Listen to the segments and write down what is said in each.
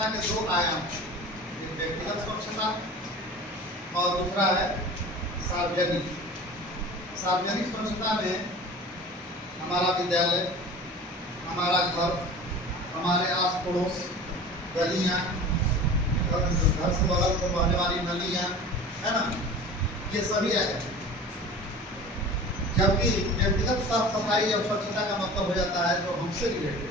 स्वच्छता के दो आयाम, एक व्यक्तिगत स्वच्छता और दूसरा है सार्वजनिक। सार्वजनिक स्वच्छता में हमारा विद्यालय, हमारा घर, हमारे आस पड़ोस, गलियाँ, घर से बगल से बहने वाली नलियाँ, है ना, ये सभी आ जाते हैं। जबकि व्यक्तिगत साफ सफाई और स्वच्छता का मतलब हो जाता है जो हमसे रिलेटेड,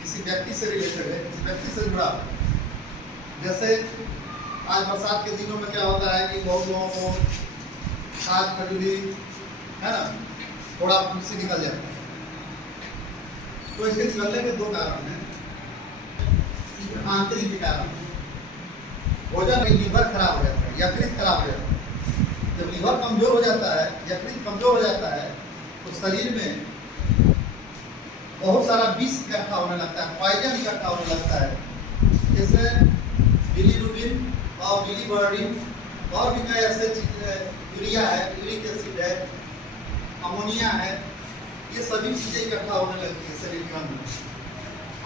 किसी व्यक्ति से रिलेटेड है, किसी व्यक्ति से जुड़ा। जैसे आज बरसात के दिनों में क्या होता है कि बहुत लोगों को खाद खजूरी, है ना, थोड़ा फुंसी निकल जाता है। तो इसके निकलने के दो कारण हैं। आंतरिक कारण, भोजन में लीवर खराब हो जाता है, यकृत खराब हो जाता है। जब लीवर कमजोर हो जाता है, यकृत कमजोर हो जाता है, तो शरीर में बहुत सारा विष इकट्ठा होने लगता है, पॉइजन इकट्ठा होने लगता है। जैसे बिलीरुबिन और बिलीवर्डिन और भी कई ऐसे चीज है, यूरिया है, यूरिक एसिड है, अमोनिया है, ये सभी चीज़ें इकट्ठा होने लगती है शरीर के अंदर।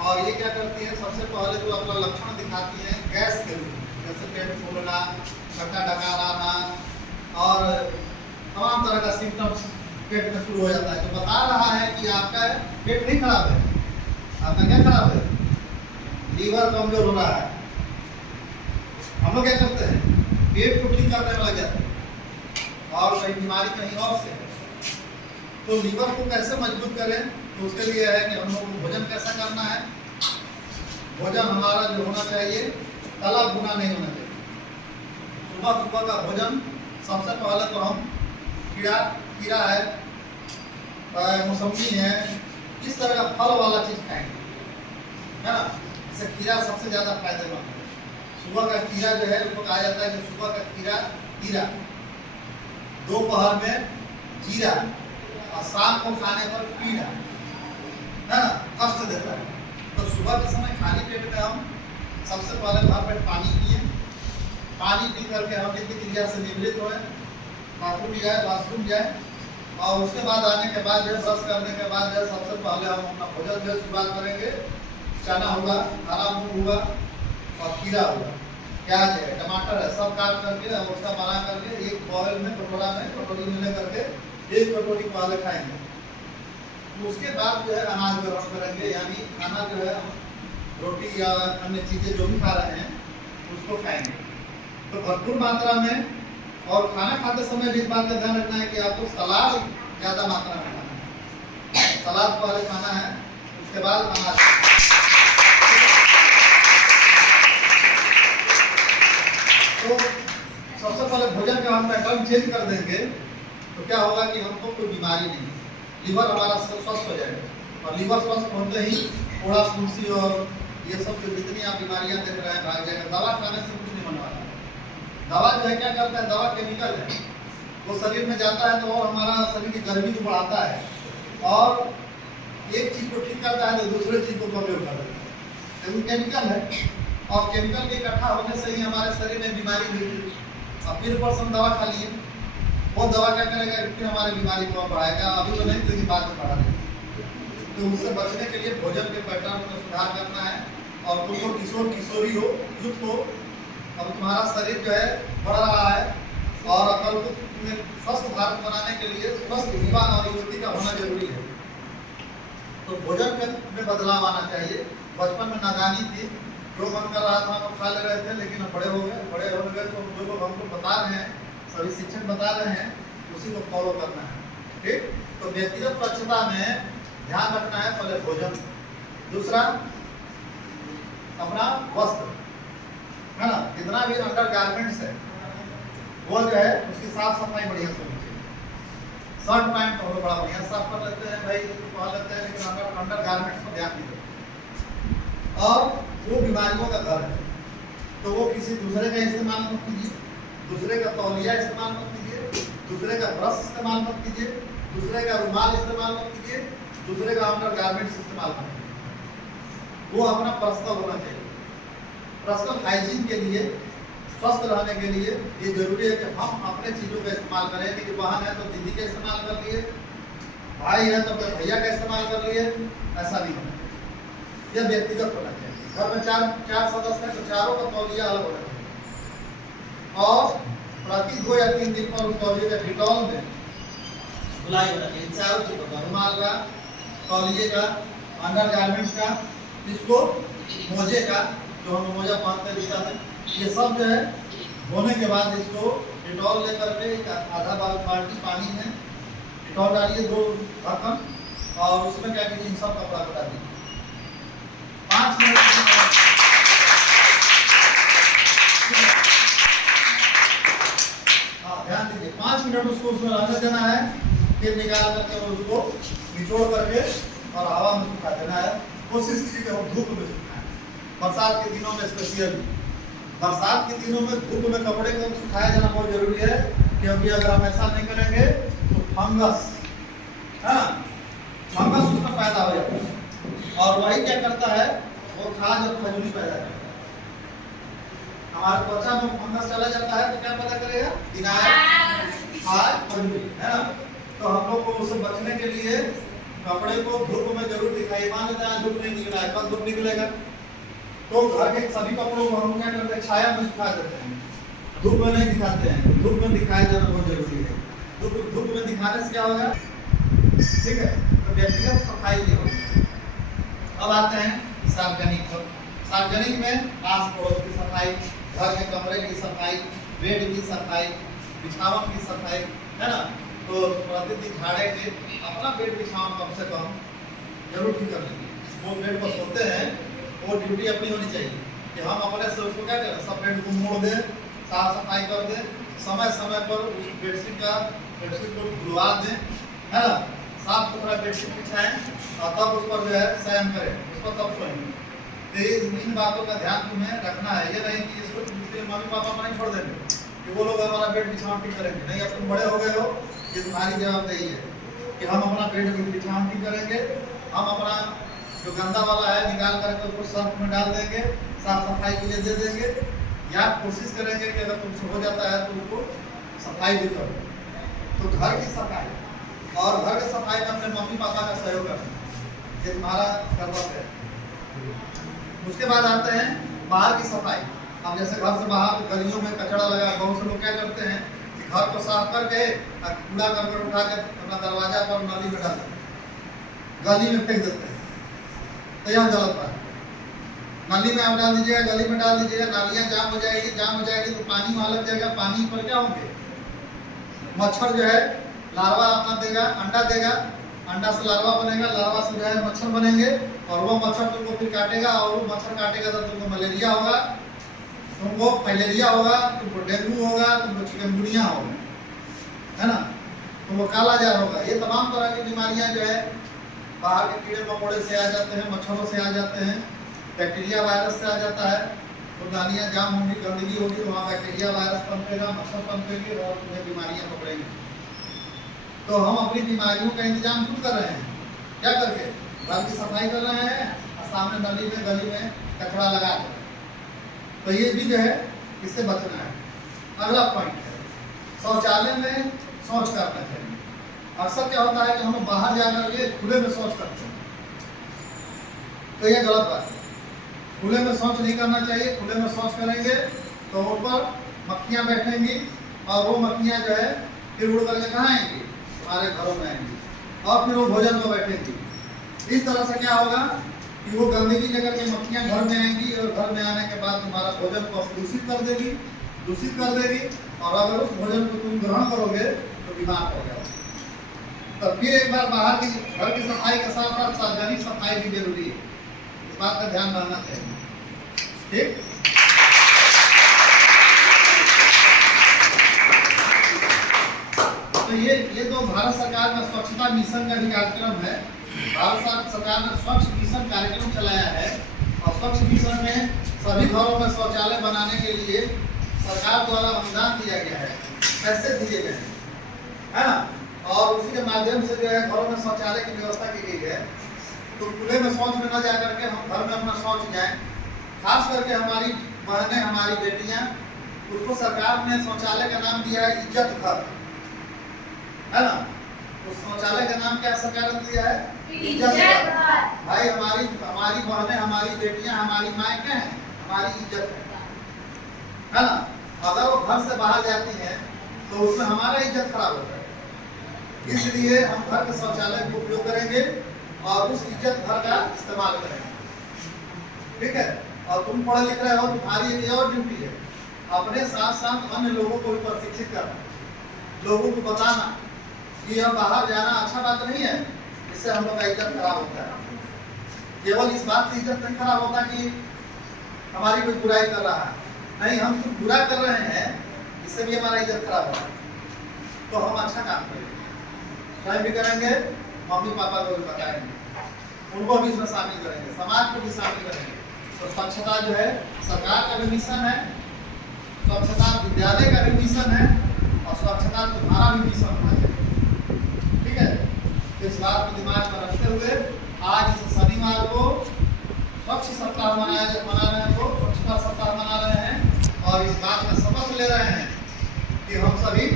और ये क्या करती है, सबसे पहले जो अपना लक्षण दिखाती है गैस के रूप में, जैसे पेट फूलना, खट्टा डकार आना और तमाम तरह का सिम्टम्स पेट में शुरू हो जाता है। तो बता रहा है कि आपका पेट नहीं खराब है, आपका क्या खराब है, लीवर कमजोर हो रहा है। हम लोग क्या करते हैं, पेट को ठीक करने में लग जाते हैं और कहीं बीमारी कहीं और से है। तो लीवर को कैसे मजबूत करें, तो उसके लिए है कि हम लोग को भोजन कैसा करना है। भोजन हमारा जो होना चाहिए तला भुना नहीं होना चाहिए। सुबह सुबह का भोजन सबसे पहले तो हम खीरा है, मौसमी है, इस तरह का फल वाला चीज़ खाएंगे, है ना। इससे खीरा सबसे ज़्यादा फायदेमंद है। सुबह का खीरा जो है उसको कहा जाता है कि सुबह का खीरा, दोपहर में जीरा और शाम को खाने पर पीड़ा, है ना, कष्ट देता है। तो सुबह के समय खाली पेट में हम सबसे पहले भर पेट पानी पिए, पानी पी करके हम नित्य क्रिया से निवृत्त होए, बाथरूम जाए और उसके बाद आने के बाद जो ब्रश करने के बाद जो सबसे पहले हम अपना भोजन जो शुरुआत करेंगे, चना होगा, हरा मूंग होगा और खीरा होगा, प्याज है, टमाटर है, सब काट करके और उसका बना करके एक बॉयल में कटोरी में ले करके एक कटोरी पहले खाएंगे। तो उसके बाद जो है अनाज ग्रहण करेंगे, यानी खाना जो है रोटी या अन्य चीज़ें जो भी खा रहे हैं उसको खाएंगे। तो भरपूर मात्रा में, और खाना खाते समय भी इस बात का ध्यान रखना है कि आपको सलाद ज़्यादा मात्रा में खाना है। सलाद पहले खाना है, उसके बाद अनाज। तो सबसे पहले भोजन का हम पैटर्न चेंज कर देंगे तो क्या होगा कि हमको कोई बीमारी नहीं, लीवर हमारा स्वस्थ हो जाएगा। और लीवर स्वस्थ होते ही थोड़ा फुंसी और ये सब जो जितनी आप बीमारियां देख रहे हैं भाग जाएगा। दवा खाने से कुछ नहीं बनवा रहा। दवा जो है क्या करता है, दवा केमिकल है, वो शरीर में जाता है तो और हमारा शरीर की गर्मी को बढ़ाता है और एक चीज़ को ठीक करता है तो दूसरे चीज़ को कमजोर कर देता है। तो केमिकल है और केमिकल के इकट्ठा होने से ही हमारे शरीर में बीमारी हुई। और फिर ऊपर से हम दवा खा लिए, वो दवा क्या करेगा, फिर हमारी बीमारी को बढ़ाएगा। अभी तो नहीं, लेकिन बाद में बढ़ा देगा। तो उससे बचने के लिए भोजन के पैटर्न में सुधार करना है। और तुमको किशोर किशोरी हो, युद्ध हो, अब तुम्हारा शरीर जो है बढ़ रहा है और अकल को स्वस्थ भारत बनाने के लिए स्वस्थ युवा और युवती का होना जरूरी है। तो भोजन में बदलाव आना चाहिए। बचपन में नादानी थी, जो मन कर रहा था हम खा ले रहे थे, लेकिन अब बड़े हो गए तो जो लोग हमको बता रहे हैं, सभी शिक्षक बता रहे हैं, उसी को फॉलो करना है। ठीक। तो व्यक्तिगत स्वच्छता में ध्यान रखना है पहले भोजन, दूसरा अपना वस्त्र, है ना, जितना भी अंडर गारमेंट्स है वो जो है उसकी साफ सफाई बढ़िया से होनी चाहिए। शर्ट पैंट तो हम लोग बड़ा बढ़िया साफ कर लेते हैं भाई, पहन लेते हैं, लेकिन अंडर गारमेंट्स में ध्यान नहीं देते। और वो बीमारियों का घर है, तो वो किसी दूसरे का इस्तेमाल मत कीजिए, दूसरे का तौलिया इस्तेमाल मत कीजिए, दूसरे का ब्रश इस्तेमाल मत कीजिए, दूसरे का रुमाल इस्तेमाल मत कीजिए, दूसरे का अंडर गारमेंट्स इस्तेमाल मत कीजिए। वो अपना पर्सनल होना चाहिए। पर्सनल हाइजीन के लिए, स्वस्थ रहने के लिए ये जरूरी है कि हम अपने चीज़ों का इस्तेमाल करें। कि बहन है तो दीदी का इस्तेमाल कर लिए, भाई है तो भैया का इस्तेमाल कर लिए, ऐसा नहीं होना चाहिए। यह व्यक्तिगत होना चाहिए। घर में चार सदस्य हैं तो चारों का तौलिया अलग होना चाहिए और प्रति 2 या 3 दिन पर उस तौलिए का डिटॉल में धुलाई होना चाहिए। चारों चीजों का, रुमाल का, तौलिए का, अंडर गारमेंट्स का, इसको मोजे का, जो हम मोजा पहनते हैं जूता में, ये सब जो है धोने के बाद इसको डिटॉल लेकर के आधा बाल्टी पानी में डिटॉल डालिए 2 ढक्कन और उसमें क्या कीजिए, इन सब कपड़ा को डालिए 5 मिनट। हाँ ध्यान दीजिए, 5 मिनट उसको उसमें रहने देना है, फिर निकाल करके उसको निचोड़ करके और हवा में सुखा देना है। कोशिश कीजिए कि हम धूप में सुखाएं, बरसात के दिनों में स्पेशली। बरसात के दिनों में धूप में कपड़े को सुखाया जाना बहुत जरूरी है, क्योंकि अगर हम ऐसा नहीं करेंगे तो फंगस, हाँ फंगस उसमें पैदा हो जाता है और वही क्या करता है, वो खाज और खजूली पैदा करता है। हमारे त्वचा में फंगस चला जाता है तो क्या पैदा करेगा, दिनायत, खाज, खजूली, है ना। तो हम लोग को उससे बचने के लिए कपड़े को धूप में जरूर दिखाइए। मान लेते हैं धूप नहीं निकला है, कल धूप निकलेगा तो घर के सभी कपड़ों को हम क्या करते हैं, छाया में सुखा देते हैं, धूप में नहीं दिखाते हैं। धूप में दिखाया जाना बहुत जरूरी है। धूप में दिखाने से क्या होगा, ठीक है, तो व्यक्तिगत सफाई नहीं होगी। अब आते हैं सार्वजनिक। सार्वजनिक में आस पड़ोस की सफाई, घर के कमरे की सफाई, बेड की सफाई, बिछावन की सफाई, है ना। तो प्रतिदिन झाड़ेंगे, अपना बेड बिछावन कम से कम जरूर ठीक कर लेंगे। वो बेड पर सोते हैं वो ड्यूटी अपनी होनी चाहिए कि हम अपने से उसको क्या करें, सब बेड को मोड़ दें, साफ सफाई कर दें, समय समय पर उस बेडशीट को धुलवा दें, है ना, साफ सुथरा बेडशीट बिछाएं और तब उस पर जो है शयन करें, उस पर तब सोएंगे। तो इन बातों का ध्यान तुम्हें रखना है। ये नहीं कि इसको मम्मी पापा पर नहीं छोड़ देंगे कि वो लोग हमारा बेड बिछावन ठीक करेंगे, नहीं। अब तुम बड़े हो गए हो, ये तुम्हारी जवाबदेही है कि हम अपना बेड बिछावन ठीक करेंगे। हम अपना जो गंदा वाला है निकाल करके उसको सर्फ में डाल देंगे, साफ सफाई के लिए दे देंगे, या कोशिश करेंगे कि अगर तुमसे हो जाता है तो उसको सफाई भी करो। तो घर की सफाई और घर की सफाई में अपने मम्मी पापा का सहयोग करना, ये तुम्हारा कर्तव्य है। उसके बाद आते हैं बाहर की सफाई। अब जैसे घर से बाहर गलियों में कचरा लगा, बहुत से लोग क्या करते हैं कि घर को साफ करके कूड़ा करकट उठा के अपना दरवाजा पर नाली में डाल देते हैं, गली में फेंक देते हैं। तो यह गलत बात है। नाली में आप डाल दीजिएगा, गली में डाल दीजिएगा, नालियाँ जाम हो जाएगी तो पानी वहाँ लग जाएगा। पानी पर क्या होंगे, मच्छर जो है लार्वा अपना देगा, अंडा देगा, अंडा से लार्वा बनेगा, लार्वा से जो है मच्छर बनेंगे और वो मच्छर तुमको फिर काटेगा और वो मच्छर काटेगा तो तुमको मलेरिया होगा, तुमको फाइलेरिया होगा, तुमको डेंगू होगा, तुमको चिकनगुनिया होगा, है ना, तुमको कालाजार होगा। ये तमाम तरह की बीमारियां जो है बाहर के कीड़े मकोड़े से आ जाते हैं, मच्छरों से आ जाते हैं, बैक्टीरिया वायरस से आ जाता है। तो नालियाँ जाम होंगी, गंदगी होगी तो वहाँ बैक्टीरिया वायरस पनपेगा, मच्छर पनपेंगे और तुम्हें बीमारियाँ पकड़ेंगी। तो हम अपनी बीमारियों का इंतजाम खुद कर रहे हैं, क्या करके, घर की सफाई कर रहे हैं और सामने नली में गली में कचरा लगा कर। तो ये भी जो है इससे बचना है। अगला पॉइंट है शौचालय में शौच करना चाहिए। अक्सर क्या होता है कि हम बाहर जाकर के खुले में शौच करते हैं, तो ये गलत बात है। खुले में शौच नहीं करना चाहिए। खुले में शौच करेंगे तो ऊपर मक्खियाँ बैठेंगी और वो मक्खियाँ जो है फिर उड़ करके कहाँ आएंगी, हमारे घरों में आएंगी और फिर वो भोजन में बैठेंगी। इस तरह से क्या होगा कि वो गंदगी लेकर के मक्खियाँ घर में आएंगी और घर में आने के बाद तुम्हारा भोजन को दूषित कर देगी और अगर उस भोजन को तुम ग्रहण करोगे तो बीमार हो जाओगे। तो फिर एक बार बाहर की घर की सफाई के साथ साथ सार्वजनिक सफाई भी जरूरी है, इस बात का ध्यान रखना चाहिए, ठीक। तो ये तो भारत सरकार का स्वच्छता मिशन का भी कार्यक्रम है। भारत सरकार ने स्वच्छ मिशन कार्यक्रम चलाया है और स्वच्छ मिशन में सभी घरों में शौचालय बनाने के लिए सरकार द्वारा अनुदान दिया गया है, पैसे दिए गए हैं, है ना। और उसी के माध्यम से जो है घरों में शौचालय की व्यवस्था की गई है। तो खुले में शौच में न जा करके हम घर में अपना शौच जाएं। खास करके हमारी बहनें, हमारी बेटियां, उसको सरकार ने शौचालय का नाम दिया है इज्जत घर, है ना। उस शौचालय का नाम क्या सरकार ने दिया है, इज्जत घर। भाई हमारी बहनें, हमारी बेटियां, हमारी माएँ क्या है? हमारी इज्जत है ना। अगर वो घर से बाहर जाती हैं तो उसमें हमारा इज्जत खराब होता है। इसलिए हम घर के शौचालय का उपयोग करेंगे और उस इज्जत घर का इस्तेमाल करेंगे। ठीक है। और तुम पढ़े लिख रहे हो, तुम्हारी एक और ड्यूटी है, अपने साथ साथ अन्य लोगों को भी प्रशिक्षित करना, लोगों को बताना कि यह बाहर जाना अच्छा बात नहीं है, इससे हम लोग का इज्जत खराब होता है। केवल इस बात से इज्जत नहीं खराब होता कि हमारी कोई बुराई कर रहा है, नहीं, हम कुछ बुरा कर रहे हैं, इससे भी हमारा इज्जत खराब होगा। तो हम अच्छा काम करेंगे, स्वयं भी करेंगे, मम्मी पापा को भी बताएंगे, उनको भी इसमें शामिल करेंगे, समाज को भी शामिल करेंगे। तो स्वच्छता जो है सरकार का भी मिशन है, स्वच्छता विद्यालय का भी मिशन है और स्वच्छता तुम्हारा भी मिशन होना चाहिए। ठीक है। तो इस बात को दिमाग में रखते हुए आज इस शनिवार को स्वच्छ सप्ताह मना रहे हैं, तो स्वच्छता सप्ताह मना रहे हैं और इस बात का शपथ ले रहे हैं कि हम सभी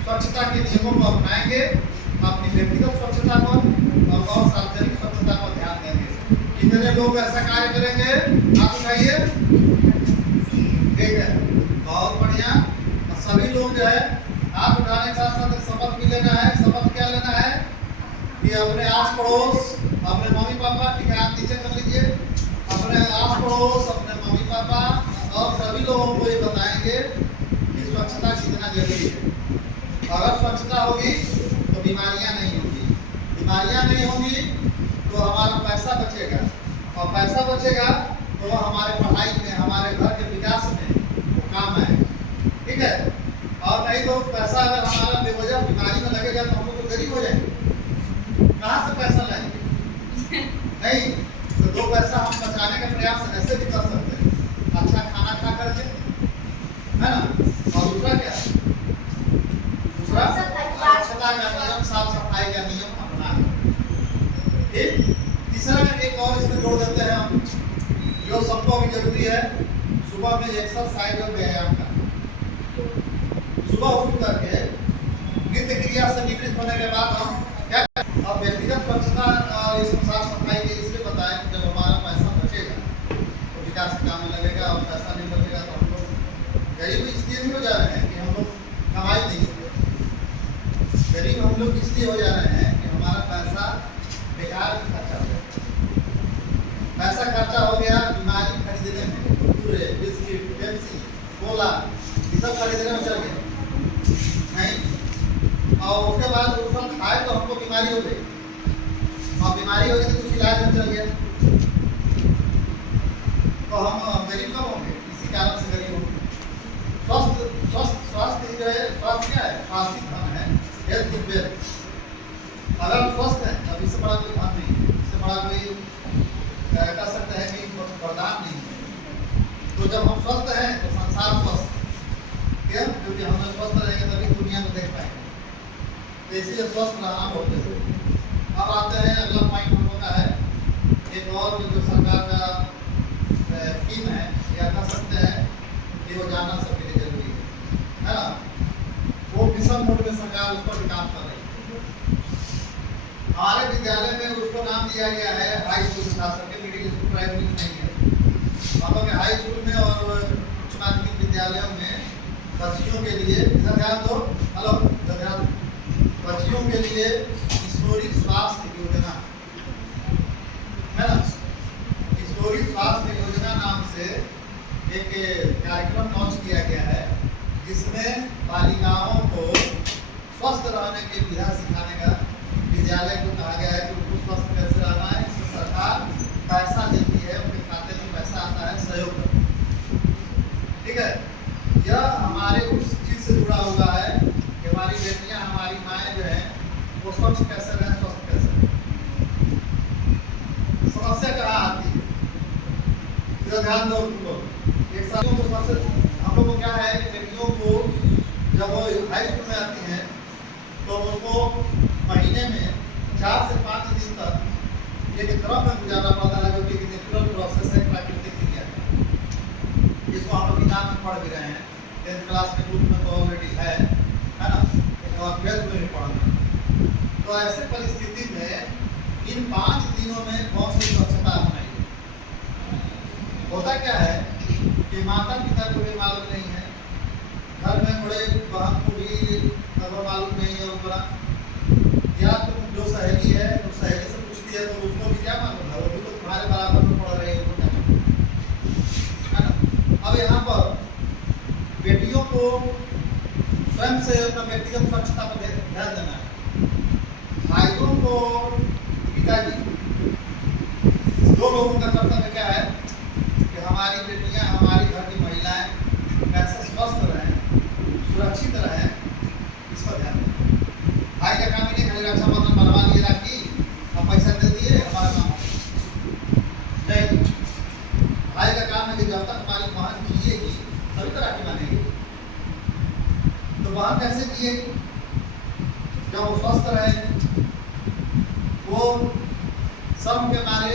स्वच्छता के नियमों को अपनाएंगे, अपनी व्यक्तिगत स्वच्छता पर और सार्वजनिक स्वच्छता पर ध्यान देंगे। कितने लोग ऐसा कार्य करेंगे? आप उठाइए। ठीक है, बहुत बढ़िया। सभी लोग जो है हाथ उठाने के साथ साथ शपथ भी लेना है। शपथ क्या लेना है कि अपने आस पड़ोस, अपने मम्मी पापा, ठीक है, आप नीचे कर लीजिए, अपने आस पड़ोस, अपने मम्मी पापा और सभी लोगों को ये बताएंगे कि स्वच्छता कितना जरूरी है। अगर स्वच्छता होगी तो बीमारियां नहीं होगी, बीमारियां नहीं होगी तो हमारा पैसा बचेगा और पैसा बचेगा तो हमारे पढ़ाई में, हमारे घर के विकास में वो काम आएगा। ठीक है। और नहीं तो पैसा अगर हमारा बेवजह बीमारी में लगेगा तो हम लोग तो गरीब हो जाएंगे, कहाँ से पैसा लाएंगे? नहीं, तो दो पैसा हम बचाने का प्रयास ऐसे भी कर सकते हैं, अच्छा खाना खा करके, है ना। और दूसरा क्या है? दूसरा स्वच्छता का नियम, साफ सफाई का नियम अपना। तीसरा एक और इसमें जोड़ देते हैं हम, जो सबको भी जरूरी है, सुबह में एक्सरसाइज और व्यायाम का। सुबह उठ करके नित्य क्रिया से निवृत्त होने के बाद हम क्या करें? अब व्यक्तिगत स्वच्छता और इस साफ सफाई के इसलिए बताएं कि जब हमारा पैसा बचेगा तो विकास के काम में लगेगा और पैसा नहीं बचेगा तो हम लोग गरीब इसलिए नहीं हो जा रहे हैं कि हम लोग कमाई नहीं सकते। गरीब हम लोग इसलिए हो जा रहे हैं कि हमारा पैसा बेकार खर्चा हो गया, पैसा खर्चा हो गया बीमारी खरीदने में, कुरकुरे, बिस्किट, पेप्सी, कोला, ये सब खरीदने में चल गया नहीं, और उसके बाद वो सब खाए तो हमको बीमारी हो गई, और बीमारी हो गई तो कुछ इलाज में चल गया, तो हम गरीब कब होंगे? इसी कारण से गरीब होंगे। स्वास्थ्य जो है, स्वास्थ्य क्या है? स्वास्थ्य धन है, हेल्थ इज वेल्थ। अगर हम स्वस्थ हैं तब इससे बड़ा कोई धन नहीं है, इससे बड़ा कोई कह सकते हैं कि वरदान नहीं है। तो जब हम स्वस्थ हैं तो संसार स्वस्थ, क्यों? क्योंकि हम स्वस्थ रहेंगे तभी दुनिया को देख पाएंगे, तो इसलिए स्वस्थ रहना बहुत जरूरी है। अब आते हैं अगला पॉइंट हम लोग का है एक और जो सरकार का स्कीम है, या कह सकते हैं कि वो जानना सबके लिए जरूरी है ना। वो मिशन मोड में सरकार उस पर भी काम कर रही है। हमारे विद्यालय में उसको नाम दिया गया है हाई स्कूल, शासन के मिडिल स्कूल, प्राइमरी नहीं है। हम लोग के हाई स्कूल में और उच्च माध्यमिक विद्यालयों में बच्चियों के लिए, इधर ध्यान दो, हेलो इधर ध्यान दो, बच्चियों के लिए किशोरी स्वास्थ्य योजना है ना। किशोरी स्वास्थ्य योजना नाम से एक कार्यक्रम लॉन्च किया गया है, जिसमें बालिकाओं को स्वस्थ रहने की विधा सिखाने का विद्यालय को कहा गया है कि उनको स्वस्थ कैसे रहना है। इसमें सरकार पैसा देती है, उनके खाते में पैसा आता है सहयोग कर। ठीक है। यह हमारे उस चीज से जुड़ा हुआ है कि हमारी बेटियां, हमारी माएँ जो है वो स्वच्छ कैसे रहें, स्वस्थ कैसे रहें। समस्या कहाँ आती है? इधर ध्यान दो तुम लोग। एक साथियों को सबसे हम लोग को क्या है कि बेटियों को जब वो हाई स्कूल में आती हैं तो उनको महीने में 4 से 5 दिन तक एक क्रम में गुजारना पड़ता है, जो कि नेचुरल प्रोसेस है, प्राकृतिक क्रिया है, जिसको हम लोग किताब में पढ़ भी रहे हैं। 10th क्लास के ग्रुप में तो ऑलरेडी है ना, और 12th में भी पढ़ना। तो ऐसे परिस्थिति में इन 5 दिनों में कौन सी स्वच्छता अपनाई। होता क्या है कि माता पिता को भी मालूम नहीं है, घर में बड़े बहन को भी अगर मालूम नहीं है उतना, या तो जो सहेली है तो सहेली से पूछती है तो उसको भी क्या मालूम है, वो भी तो तुम्हारे बराबर में पढ़ रही है, तो क्या है ना। अब यहाँ पर बेटियों को स्वयं से अपना व्यक्तिगत स्वच्छता पर ध्यान देना है। भाइयों को पिताजी, दो लोगों का कर्तव्य क्या है कि हमारी बेटियां, हमारी घर की महिलाएं कैसे स्वस्थ रहें, सुरक्षित रहें, इस पर ध्यान दें। भाई का काम ही नहीं खाली रक्षाबंधन बनवा लिए राखी, हम पैसा दे दिए हमारा काम नहीं। भाई का काम है कि जब तक हमारी बहन जिएगी तभी तो राखी मानेगी। तो बहन कैसे जिएगी? जब वो स्वस्थ रहेगी, वो शर्म के मारे,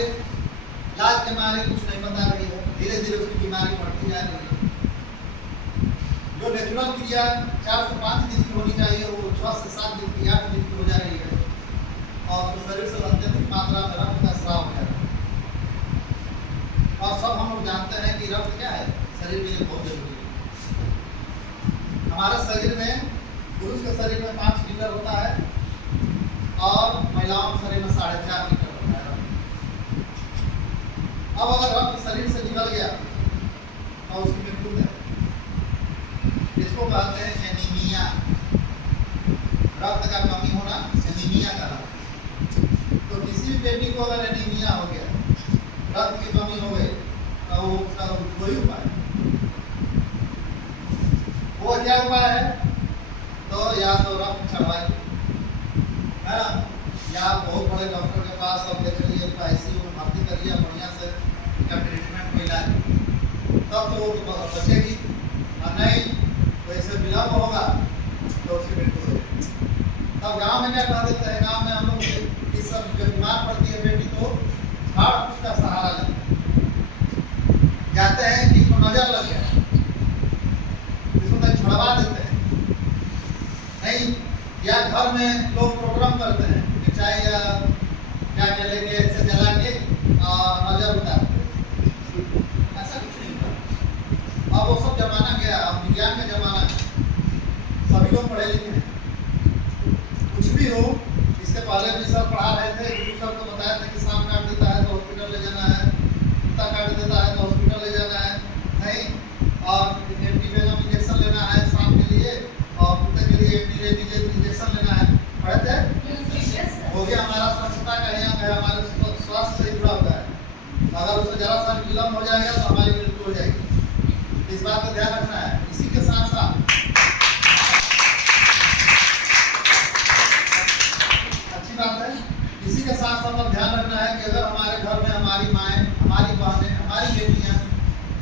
लाज के मारे कुछ नहीं बता रही है, धीरे धीरे उसकी बीमारी बढ़ती जा रही है। जो नेचुरल क्रिया 4 से 5 दिन की होनी चाहिए वो 6 से 7 दिन की, 8 दिन की हो जा रही है, और उसके शरीर से अत्यधिक मात्रा में रक्त का स्राव हो जाता है। और सब हम लोग जानते हैं कि रक्त क्या है, शरीर के लिए बहुत जरूरी है। हमारे शरीर में, पुरुष के शरीर में 5 लीटर होता है और महिलाओं के शरीर में 4.5 लीटर होता है। अब अगर रक्त शरीर से निकल गया और उसकी मृत्यु है, इसको कहते हैं एनीमिया। रक्त का कमी होना एनीमिया का नाम। तो किसी भी बेटी को अगर एनीमिया हो गया, रक्त की कमी हो गई, तो उसका कोई उपाय, वो क्या उपाय है? तो या तो रक्त चढ़वाई है ना, या बहुत बड़े डॉक्टर के पास और ले चलिए, ICU में भर्ती करिए, बढ़िया से उसका ट्रीटमेंट मिला, तब तो वो बचेगी। और नहीं तो इससे विलम्ब होगा तो उसकी मृत्यु होगी। तब गांव में क्या कह देते हैं, गांव में हम लोग इस सब जब बीमार पड़ती है बेटी तो झाड़ फूक का सहारा लेते हैं, कहते हैं कि इसको नजर लग गया, इसको तो छुड़वा देते हैं। नहीं, या घर में लोग प्रोग्राम करते हैं, मिर्चाई या क्या क्या लेके ऐसे जला के नजर उतारते हैं, ऐसा कुछ नहीं होता। अब वो सब जमाना गया, अब विज्ञान का जमाना है, सभी लोग पढ़े लिखे हैं। कुछ भी हो, इससे पहले भी सर पढ़ा रहे थे, गुरु सर को बताया था कि सांप काट देता है तो हॉस्पिटल ले जाना है, कुत्ता काट देता है तो हॉस्पिटल ले जाना है, नहीं, और एंटीवेनम इंजेक्शन लेना है सांप के लिए, और कुत्ते के लिए एंटीरेबीज इंजेक्शन लेना है। पढ़े थे? हो गया। हमारा स्वच्छता का यहाँ है, हमारे स्वास्थ्य से जुड़ा हुआ है। अगर उससे जरा सा विलम्ब हो जाएगा तो हमारी मृत्यु हो जाएगी। इस बात का ध्यान रखना है। इसी के साथ साथ अच्छी बात है, इसी के साथ साथ अब ध्यान रखना है कि अगर हमारे घर में हमारी माएँ, हमारी बहनें, हमारी बेटियाँ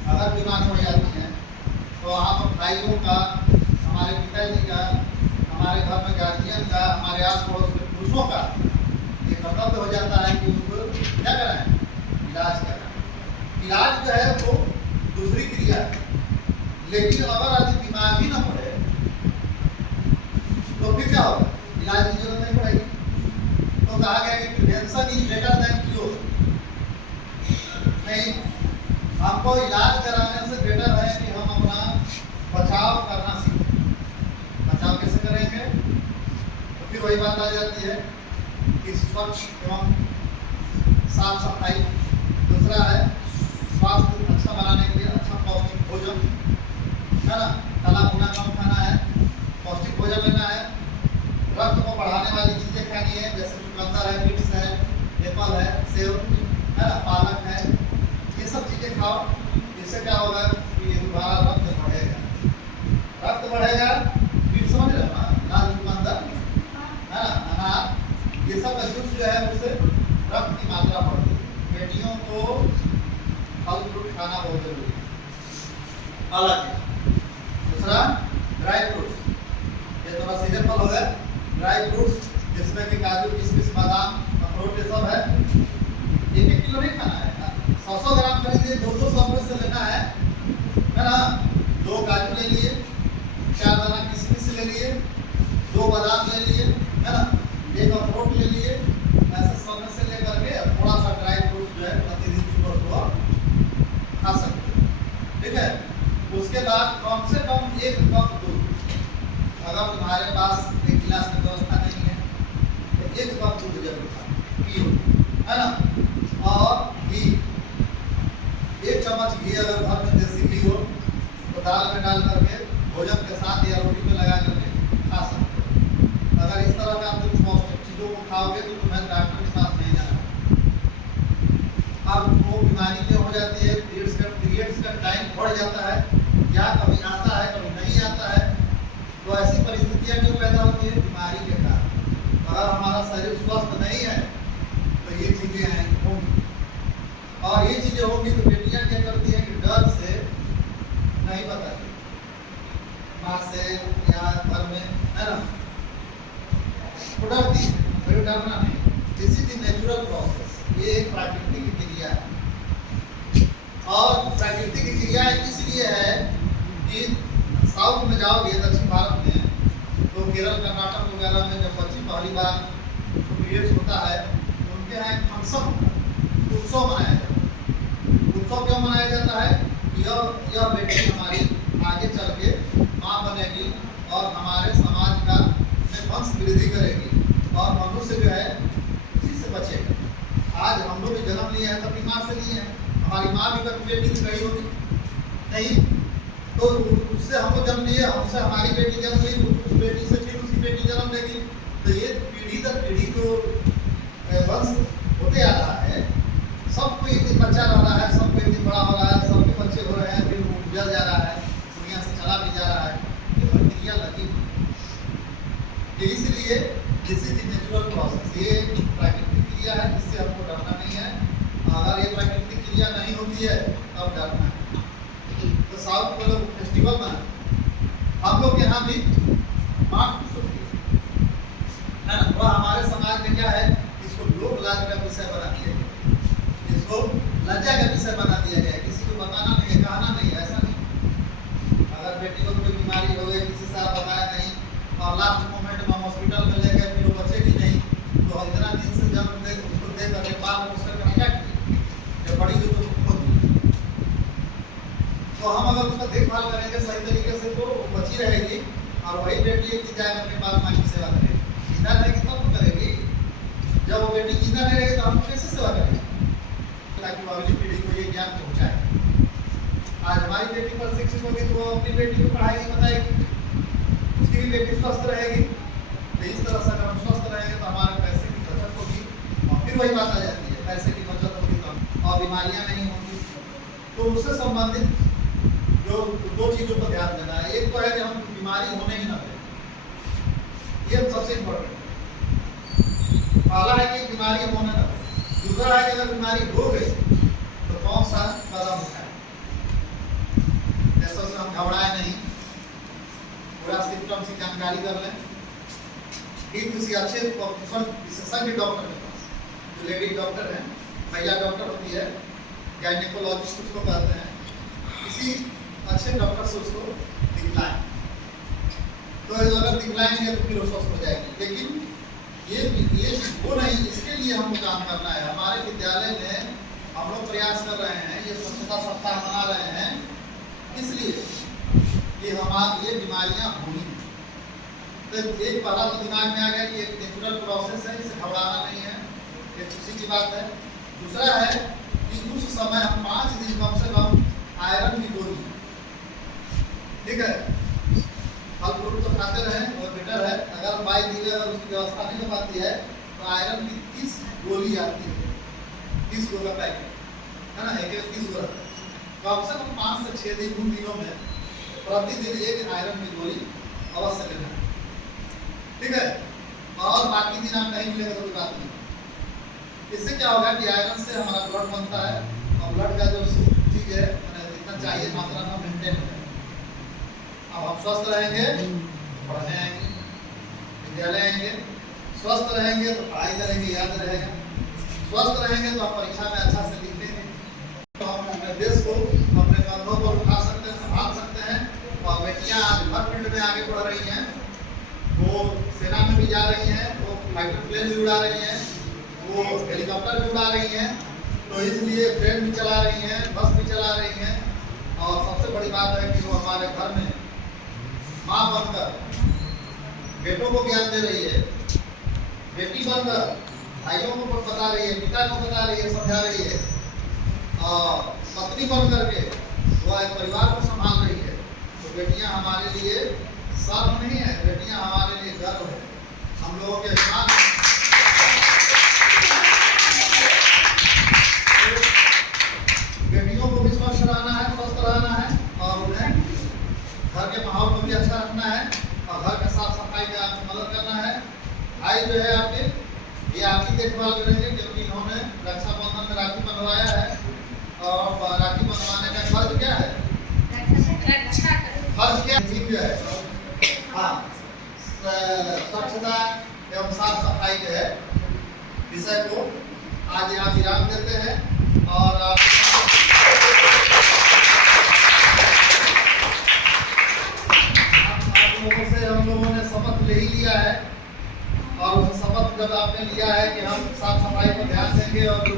अगर बीमार पड़ जाती हैं तो आप भाइयों का, हमारे पिताजी का, हमारे घर में गार्जियन का, हमारे आस पड़ोस के पुरुषों का ये कर्तव्य हो जाता है कि उसको क्या कराएं, इलाज कराएं। इलाज जो है वो दूसरी क्रिया है, लेकिन अगर आदमी बीमार भी ना पड़े तो फिर क्या होगा, इलाज की जरूरत नहीं पड़ेगी। तो कहा गया कि prevention is better than cure. नहीं, हमको इलाज कराने से बेटर है कि हम अपना बचाव करना सीखें। बचाव कैसे करेंगे? तो फिर वही बात आ जाती है कि स्वच्छ एवं साफ सफाई। दूसरा है स्वास्थ्य अच्छा बनाने के लिए अच्छा पौष्टिक भोजन, है ना, तला भुना कम खाना है, पौष्टिक भोजन लेना है, रक्त को बढ़ाने वाली चीज़ें खानी है, जैसे चुकंदर है, मिर्च है, एप्पल है, सेब है ना, पालक है, ये सब चीज़ें खाओ। इससे क्या होगा कि तुम्हारा रक्त बढ़ेगा। रक्त बढ़ेगा, मिर्च समझ रहे हो ना, लाल चुकंदर है ना, अनार, ये सब का जूस जो है उससे रक्त की मात्रा बढ़ती है। बेटियों को फल फ्रूट खाना बहुत जरूरी है। अलग है। दूसरा ड्राई फ्रूट्स, ये थोड़ा सीधे फल हो गए। ड्राई फ्रूट्स जिसमें कि काजू, किशमिश, बादाम, अखरोट ये सब है। 1-1 किलो नहीं खाना है, 100-100 ग्राम खरीदिए, 200 रुपये से लेना है ना। 2 काजू ले लिए, 4 दाना किशमिश ले लिए, 2 बादाम ले लिए, है ना, 1 अखरोट ले लिए, ऐसे 100 में से लेकर ठीक है। उसके बाद कम से कम 1 कप दूध, अगर तुम्हारे पास एक गिलास की व्यवस्था नहीं है तो 1 कप दूध जरूर पियो, है ना। और घी, 1 चम्मच घी अगर घर में देसी घी हो तो दाल में डाल करके भोजन के साथ या रोटी में लगा करके खा सकते हो। अगर इस तरह का कुछ पौष्टिक चीज़ों को खाओगे तो तुम्हें डॉक्टर के पास नहीं जाना। अब वो बीमारी क्या हो जाती है, पीरियड्स का टाइम बढ़ जाता है, या कभी आता है कभी नहीं आता है। तो ऐसी परिस्थितियाँ क्यों पैदा होती है, बीमारी के कारण। अगर हमारा शरीर स्वस्थ नहीं है तो ये चीज़ें होंगी, और ये चीज़ें होंगी तो बेटियाँ क्या करती हैं कि डर से नहीं बताती माँ से या घर में, है ना, वो डरती है। फिर डरना नहीं, this is the natural process, ये एक प्राकृतिक क्रिया है। और प्राकृतिक क्रिया इसलिए है कि साउथ में जाओगे, दक्षिण भारत में, तो केरल कर्नाटक वगैरह में जब बच्ची पहली बार पीरियड्स होता है तो उनके यहाँ एक फंक्शन होता है, उत्सव मनाया जाता है। उत्सव क्यों मनाया जाता है, यह बेटी हमारी आगे चल के माँ बनेगी और हमारे समाज का वंश वृद्धि करेगी और मनुष्य जो है उसी से बचेगा। आज हम लोग भी जन्म लिए हैं तो अपनी माँ से लिए हैं, हमारी माँ भी कभी बेटी की गई होगी नहीं, तो उससे हम लोग जन्म लिए, हमसे हमारी बेटी जन्म ली, उस बेटी से फिर उसकी बेटी जन्म लेगी। तो ये पीढ़ी दर पीढ़ी जो वंश होते आ रहा है, सबको एक दिन बच्चा रह रहा है, सबको एक दिन बड़ा हो रहा है, सबके बच्चे हो रहे हैं, फिर वो गुजर जा रहा है, दुनिया से चला भी जा रहा है। ये प्रक्रिया लगी, इसलिए this is the natural process, ये प्राकृतिक क्रिया है, इससे हमको डरना नहीं है। अगर ये प्राकृतिक क्रिया नहीं होती है तब डरना है। तो साउथ में लोग फेस्टिवल मनाते, हम लोग यहाँ भी माँ खुश होती है ना। वह हमारे समाज में क्या है, इसको लोक लाज का विषय बना दिया गया, इसको लज्जा का विषय बना दिया गया, किसी को बताना नहीं है, कहना नहीं है, ऐसा नहीं। अगर बेटी को कोई बीमारी हो गई, किसी से आप बताया नहीं और लास्ट मोमेंट में हॉस्पिटल में ले गए, फिर वो बचेगी नहीं, तो इतना दिन से जब उसको दे करके बाल पोस करके क्या किया, जब बड़ी हुई तो उसको खो दी। तो हम अगर उसका देखभाल करेंगे सही तरीके से तो वो बची रहेगी, और वही बेटी एक दिन जाकर अपने बाल माँ की सेवा करेगी। जिंदा रहेगी तब तो करेगी, जब वो बेटी जिंदा नहीं रहेगी तो हम कैसे सेवा करेंगे, ताकि वो अगली पीढ़ी को ये ज्ञान पहुँचाए। आज हमारी बेटी पर शिक्षित होगी तो वो अपनी बेटी को पढ़ाएगी, बताएगी, उसकी भी बेटी स्वस्थ रहेगी। तो इस तरह से अगर हम स्वस्थ रहेंगे तो हमारे पैसे की बचत होगी, और फिर वही बात आ जाती है, पैसे की बचत होगी तो और बीमारियां नहीं होंगी। तो उससे संबंधित जो 2 चीज़ों पर ध्यान देना है, एक तो है कि हम बीमारी होने ही ना दें, ये सबसे इम्पोर्टेंट है। पहला है कि बीमारी होने ना दें, दूसरा है कि अगर बीमारी हो गई तो कौन सा कदम उठाएं। जैसे हम घबराए नहीं, पूरा सिम्टम्स की जानकारी कर लें, फिर किसी अच्छे विशेषज्ञ डॉक्टर के पास, जो लेडी डॉक्टर है, महिला डॉक्टर होती है, गायनेकोलॉजिस्ट उसको कहते हैं, किसी अच्छे डॉक्टर से उसको दिखलाएं। तो अगर दिखलाएंगे तो फिर वो स्वस्थ हो जाएगी। लेकिन ये वो नहीं, इसके लिए हमको काम करना है। हमारे विद्यालय में हम लोग प्रयास कर रहे हैं, ये स्वच्छता सप्ताह मना रहे हैं, इसलिए कि हमारी ये बीमारियां होनी हैं। तो एक पहला तो दिमाग में आ गया कि एक नेचुरल प्रोसेस है, इसे घबराना नहीं है, ये खुशी की बात है। दूसरा है कि उस समय हम 5 दिन कम से कम आयरन की गोली, ठीक है, फल फ्रूट तो खाते रहें और बेटर है। अगर बाई दी अगर उसकी व्यवस्था नहीं हो पाती है तो आयरन की 30 गोली आती है, 30 गो का पैकेट, है ना, एक 30 गो रहता है। कम से कम 5 से 6 दिन, उन दिनों में प्रतिदिन एक आयरन की गोली अवश्य लेना है, ठीक है। और बाकी दिन आप नहीं मिलेगा तो कोई बात नहीं। इससे क्या होगा कि आयरन से हमारा ब्लड बनता है, और ब्लड का जो चीज़ है जितना चाहिए मात्रा में मेंटेन है। अब हम स्वस्थ रहेंगे, पढ़ने आएंगे, विद्यालय आएंगे, स्वस्थ रहेंगे तो पढ़ाई करेंगे, याद रहेगा, स्वस्थ रहेंगे तो हम परीक्षा में अच्छा से लिखेंगे, तो हम अपने देश को अपने कंधों पर उठा सकते हैं, संभाल सकते हैं। और बेटियां आज हर फील्ड में आगे बढ़ रही हैं, वो सेना में भी जा रही हैं, वो फाइटर प्लेन भी उड़ा रही हैं, वो हेलीकॉप्टर भी उड़ा रही हैं, तो इसलिए ट्रेन भी चला रही हैं, बस भी चला रही हैं, और सबसे घर में माँ बनकर बेटों को ज्ञान दे रही है, बेटी बनकर भाइयों को बता रही है, पिता को बता रही है, समझा रही है, और पत्नी बन करके वह एक परिवार को संभाल रही है। तो बेटियां हमारे लिए शर्म नहीं है, बेटियां हमारे लिए गर्व है, हम लोगों के साथ। बेटियों को भी स्वस्थ रहना है, स्वस्थ रहना है, और उन्हें घर के माहौल को भी अच्छा रखना है, और घर के साफ सफाई में आपकी मदद करना है। भाई जो है आपके, ये आपकी देखभाल करेंगे, क्योंकि इन्होंने रक्षाबंधन में राखी बंधवाया है, और राखी बंधवाने का फर्ज क्या है? फर्ज क्या है? हाँ, स्वच्छता एवं साफ सफाई जो है विषय को आज यहाँ विराम देते हैं, और आप लोगों से हम लोगों ने शपथ ले ही लिया है, और उस शपथ जब आपने लिया है कि हम साफ सफाई पर ध्यान देंगे और जो